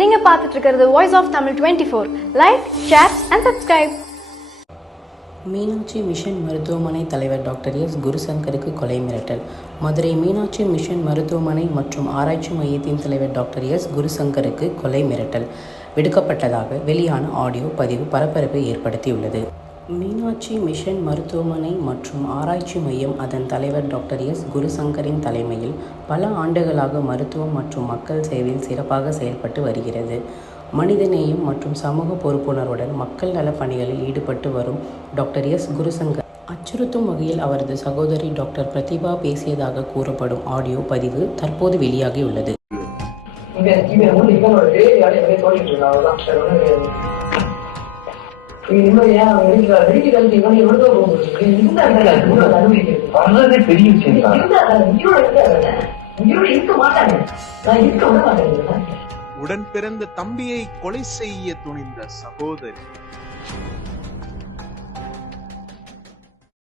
நீங்க பார்த்துட்டு இருக்கிறது voice of Tamil 24. Like, share and subscribe. Meenakshi mission மருத்துவமனை தலைவர் டாக்டர் எஸ் குருசங்கருக்கு கொலை மிரட்டல். மதுரை மீனாட்சி மிஷன் மருத்துவமனை மற்றும் ஆராய்ச்சி மையத்தின் தலைவர் டாக்டர் எஸ் குருசங்கருக்கு கொலை மிரட்டல் விடுக்கப்பட்டதாக வெளியான ஆடியோ பதிவு பரபரப்பை ஏற்படுத்தியுள்ளது. மீனாட்சி மிஷன் மருத்துவமனை மற்றும் ஆராய்ச்சி மையம் அதன் தலைவர் டாக்டர் எஸ் குருசங்கரின் தலைமையில் பல ஆண்டுகளாக மருத்துவம் மற்றும் மக்கள் சேவையில் சிறப்பாக செயல்பட்டு வருகிறது. மனிதநேயம் மற்றும் சமூக பொறுப்புணர்வுடன் மக்கள் நல பணிகளில் ஈடுபட்டு வரும் டாக்டர் எஸ் குருசங்கர் அச்சுறுத்தும் வகையில் அவரது சகோதரி டாக்டர் பிரதிபா பேசியதாக கூறப்படும் ஆடியோ பதிவு தற்போது வெளியாகியுள்ளது. உடன் பிறந்த தம்பியை கொலை செய்ய துணிந்த சகோதரி